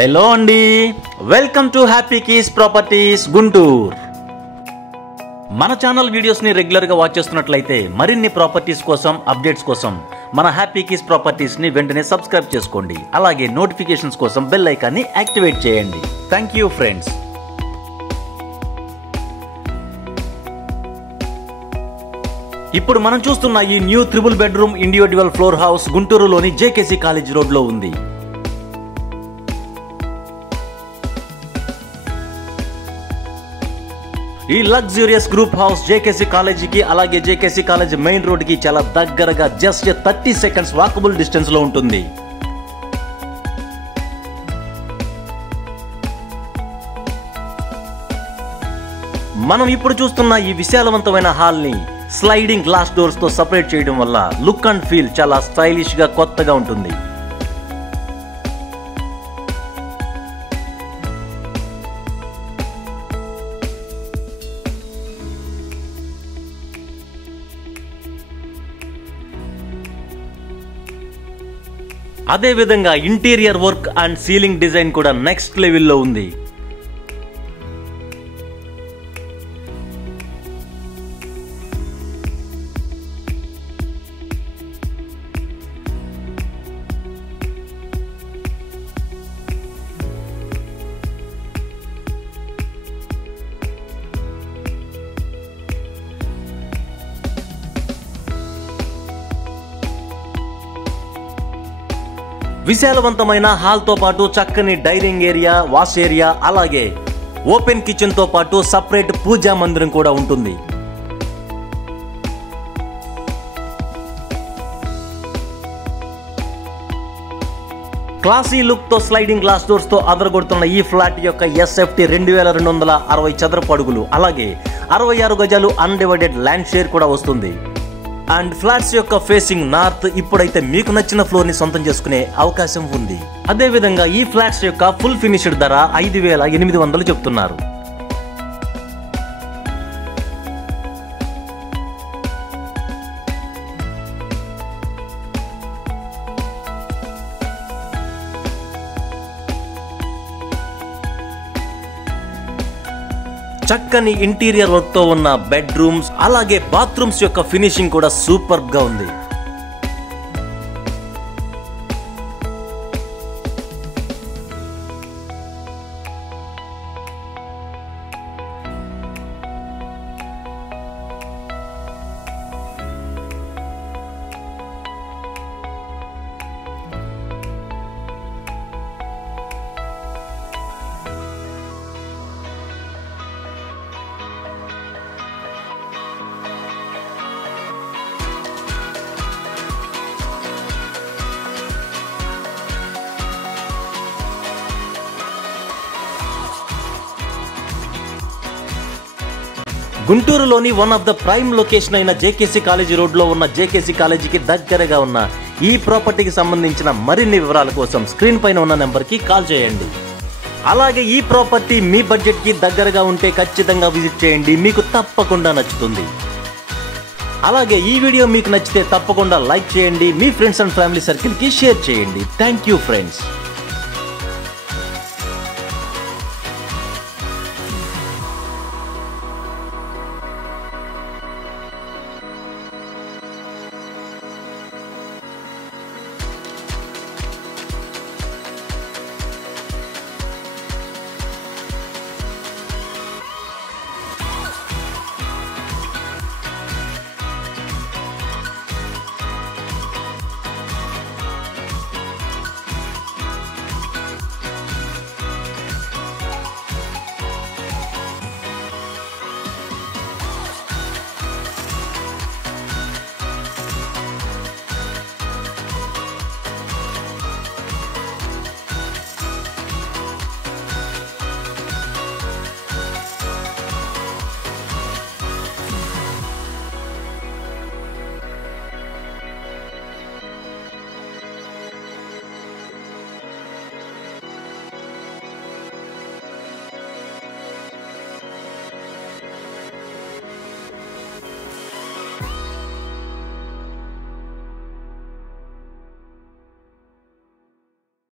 Hello అండి, welcome to happy keys properties Guntur. మన channel videos ని రెగ్యులర్ గా వాచ్ చేస్తున్నట్లయితే మరిన్ని ప్రాపర్టీస్ కోసం అప్డేట్స్ కోసం మన హ్యాపీ కీస్ ప్రాపర్టీస్ ని వెంటనే సబ్స్క్రైబ్ చేసుకోండి. అలాగే నోటిఫికేషన్స్ కోసం బెల్ ఐకాన్ ని యాక్టివేట్ చేయండి. Thank you friends. ఇప్పుడు మనం చూస్తున్న ఈ new 3 bedroom individual floor house గుంటూరులోని జేకేసీ కాలేజ్ రోడ్ లో ఉంది. ఈ లగ్జూరియస్ గ్రూప్ హౌస్ జేకేసీ కాలేజీకి అలాగే జేకేసీ కాలేజ్ మెయిన్ రోడ్ కి చాలా దగ్గరగా జస్ట్ 30 సెకండ్స్ వాకబుల్ డిస్టెన్స్ లో ఉంటుంది. మనం ఇప్పుడు చూస్తున్న ఈ విశాలవంతమైన హాల్ ని స్లైడింగ్ గ్లాస్ డోర్స్ తో సెపరేట్ చేయడం వల్ల లుక్ అండ్ ఫీల్ చాలా స్టైలిష్ గా కొత్తగా ఉంటుంది. అదే విధంగా interior work and ceiling design కూడా నెక్స్ట్ లెవెల్లో ఉంది. విశాలవంతమైన హాల్ తో పాటు చక్కని డైనింగ్ ఏరియా, వాష్ ఏరియా, అలాగే ఓపెన్ కిచెన్ తో పాటు సపరేట్ పూజా మందిరం కూడా ఉంటుంది. క్లాసీ లుక్ తో స్లైడింగ్ గ్లాస్ డోర్స్ తో అదరగొడుతున్న ఈ ఫ్లాట్ యొక్క ఎస్ఎఫ్టీ 2260 చదరపు అడుగులు, అలాగే 66 గజాలు అన్డివైడెడ్ ల్యాండ్ షేర్ కూడా వస్తుంది. అండ్ ఫ్లాట్స్ యొక్క ఫేసింగ్ నార్త్. ఇప్పుడైతే మీకు నచ్చిన ఫ్లోర్ ని సొంతం చేసుకునే అవకాశం ఉంది. అదే విధంగా ఈ ఫ్లాట్స్ యొక్క ఫుల్ ఫినిష్డ్ ధర 5800 చెప్తున్నారు. చక్కని ఇంటీరియర్ వర్క్ తో ఉన్న బెడ్రూమ్స్, అలాగే బాత్రూమ్స్ యొక్క ఫినిషింగ్ కూడా సూపర్ గా ఉంది. గుంటూరులోని one of the prime location అయిన జేకేసీ కాలేజీ రోడ్ లో ఉన్న జేకేసీ కాలేజీకి దగ్గరగా ఉన్న ఈ ప్రాపర్టీకి సంబంధించిన మరిన్ని వివరాల కోసం స్క్రీన్ పైన ఉన్న నెంబర్ కి కాల్ చేయండి. అలాగే ఈ ప్రాపర్టీ మీ బడ్జెట్ కి దగ్గరగా ఉంటే ఖచ్చితంగా విజిట్ చేయండి, మీకు తప్పకుండా నచ్చుతుంది. అలాగే ఈ వీడియో మీకు నచ్చితే తప్పకుండా లైక్ చేయండి, మీ ఫ్రెండ్స్ అండ్ ఫ్యామిలీ సర్కిల్ కి షేర్ చేయండి. Thank you friends.